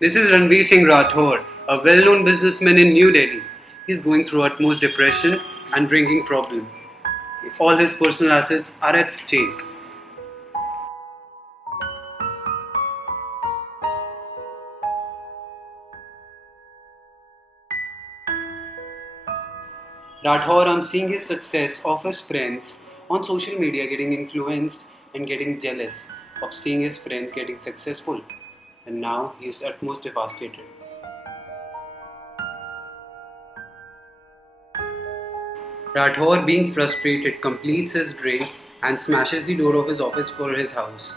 This is Ranveer Singh Rathore, a well-known businessman in New Delhi. He's going through utmost depression and drinking problem. All his personal assets are at stake. Rathore, on seeing his success of his friends on social media, getting influenced and getting jealous of seeing his friends getting successful, and now he is utmost devastated. Rathore, being frustrated, completes his drink and smashes the door of his office for his house.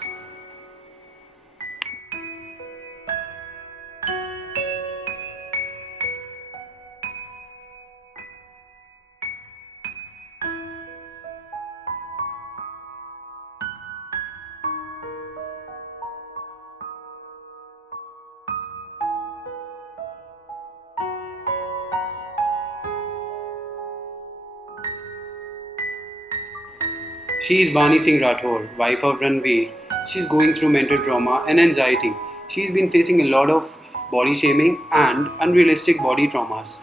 She is Bani Singh Rathore, wife of Ranveer. She's going through mental trauma and anxiety. She's been facing a lot of body shaming and unrealistic body traumas.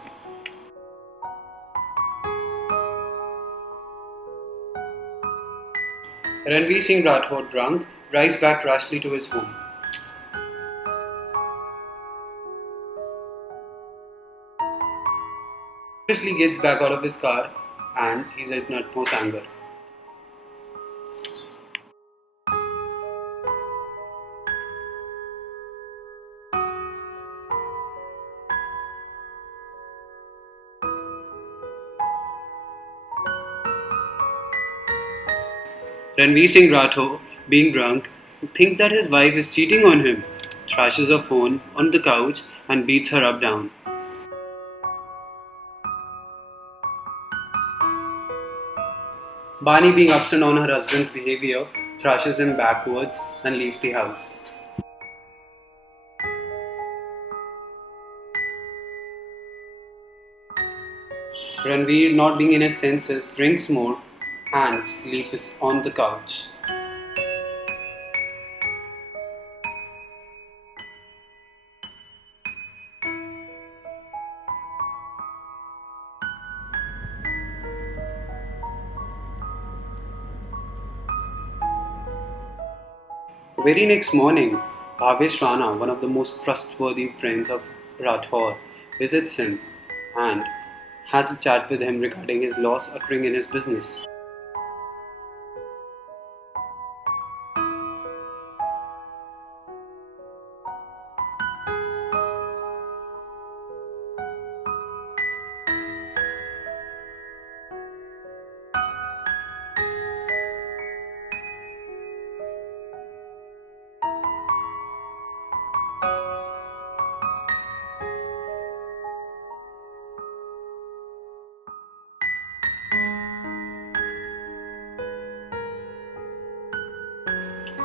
Ranveer Singh Rathore, drunk, drives back rashly to his home. Furiously gets back out of his car and he's at utmost anger. Ranveer Singh Rathore, being drunk, thinks that his wife is cheating on him, thrashes her phone on the couch and beats her up down. Bani, being upset on her husband's behavior, thrashes him backwards and leaves the house. Ranveer, not being in his senses, drinks more and sleeps on the couch. The very next morning, Bhavesh Rana, one of the most trustworthy friends of Rathore, visits him and has a chat with him regarding his loss occurring in his business.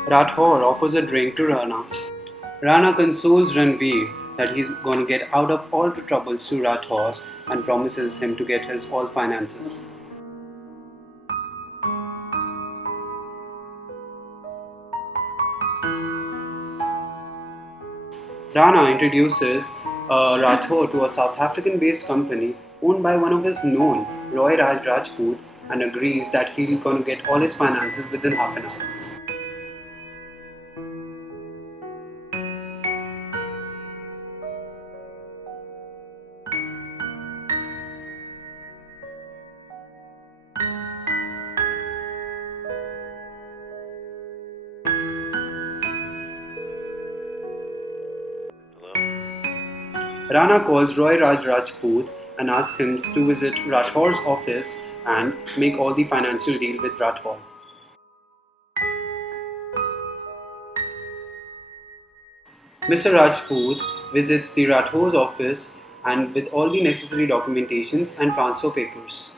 Rathore offers a drink to Rana. Rana consoles Ranveer that he's going to get out of all the troubles to Rathore and promises him to get his all finances. Rana introduces Rathore to a South African based company owned by one of his known, Roy Raj Rajput, and agrees that he's going to get all his finances within half an hour. Rana calls Roy Raj Rajput and asks him to visit Rathore's office and make all the financial deal with Rathore. Mr. Rajput visits the Rathore's office and with all the necessary documentations and transfer papers.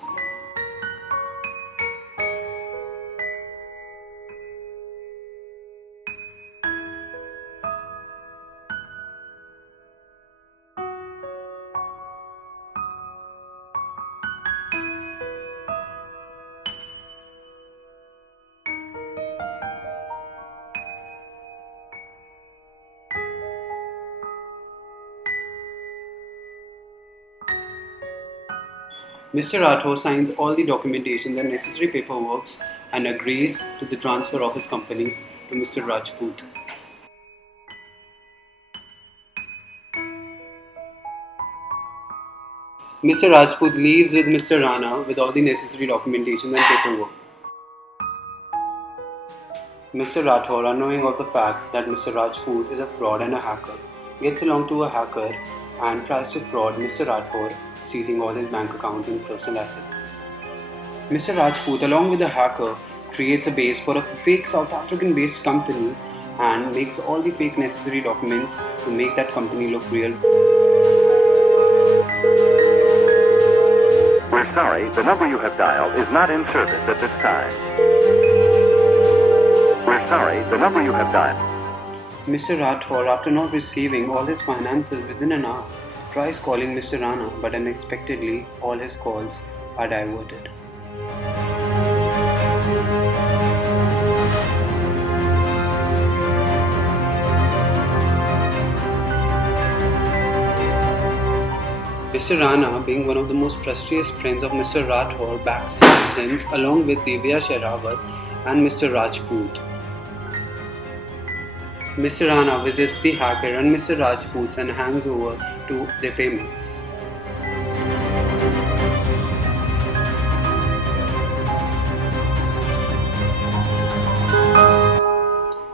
Mr. Rathore signs all the documentation and necessary paperwork and agrees to the transfer of his company to Mr. Rajput. Mr. Rajput leaves with Mr. Rana with all the necessary documentation and paperwork. Mr. Rathore, unknowing of the fact that Mr. Rajput is a fraud and a hacker, gets along to a hacker and tries to fraud Mr. Rathore, seizing all his bank accounts and personal assets. Mr. Rajput, along with the hacker, creates a base for a fake South African based company and makes all the fake necessary documents to make that company look real. We're sorry, the number you have dialed is not in service at this time. We're sorry, the number you have dialed. Mr. Rathore, after not receiving all his finances within an hour, tries calling Mr. Rana, but unexpectedly all his calls are diverted. Mr. Rana, being one of the most trusted friends of Mr. Rathore, backstabs him along with Diya and Mr. Rajput. Mr. Rana visits the hacker and Mr. Rajput and hands over to their payments.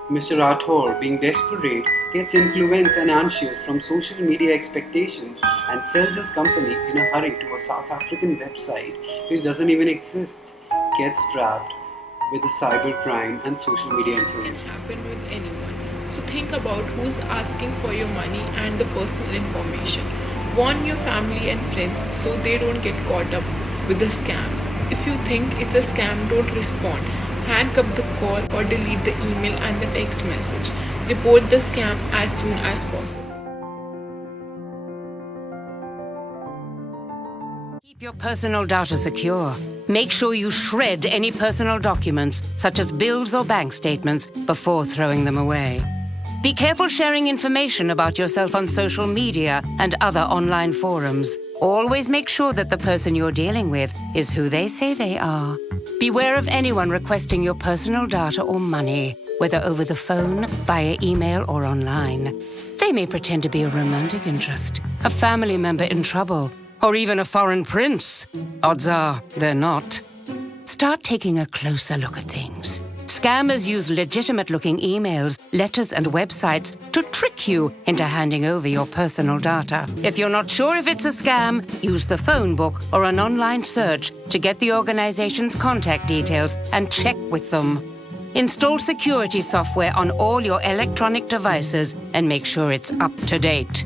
Mr. Rathore, being desperate, gets influence and anxious from social media expectation and sells his company in a hurry to a South African website which doesn't even exist, gets trapped with the cybercrime and social media influence. This can happen with anyone. So think about who's asking for your money and the personal information. Warn your family and friends so they don't get caught up with the scams. If you think it's a scam, don't respond. Hang up the call or delete the email and the text message. Report the scam as soon as possible. Keep your personal data secure. Make sure you shred any personal documents, such as bills or bank statements, before throwing them away. Be careful sharing information about yourself on social media and other online forums. Always make sure that the person you're dealing with is who they say they are. Beware of anyone requesting your personal data or money, whether over the phone, via email, or online. They may pretend to be a romantic interest, a family member in trouble, or even a foreign prince. Odds are they're not. Start taking a closer look at things. Scammers use legitimate-looking emails, letters, and websites to trick you into handing over your personal data. If you're not sure if it's a scam, use the phone book or an online search to get the organization's contact details and check with them. Install security software on all your electronic devices and make sure it's up to date.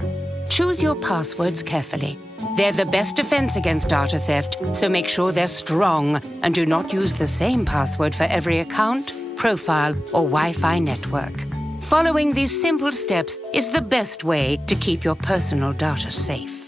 Choose your passwords carefully. They're the best defense against data theft, so make sure they're strong and do not use the same password for every account, profile, or Wi-Fi network. Following these simple steps is the best way to keep your personal data safe.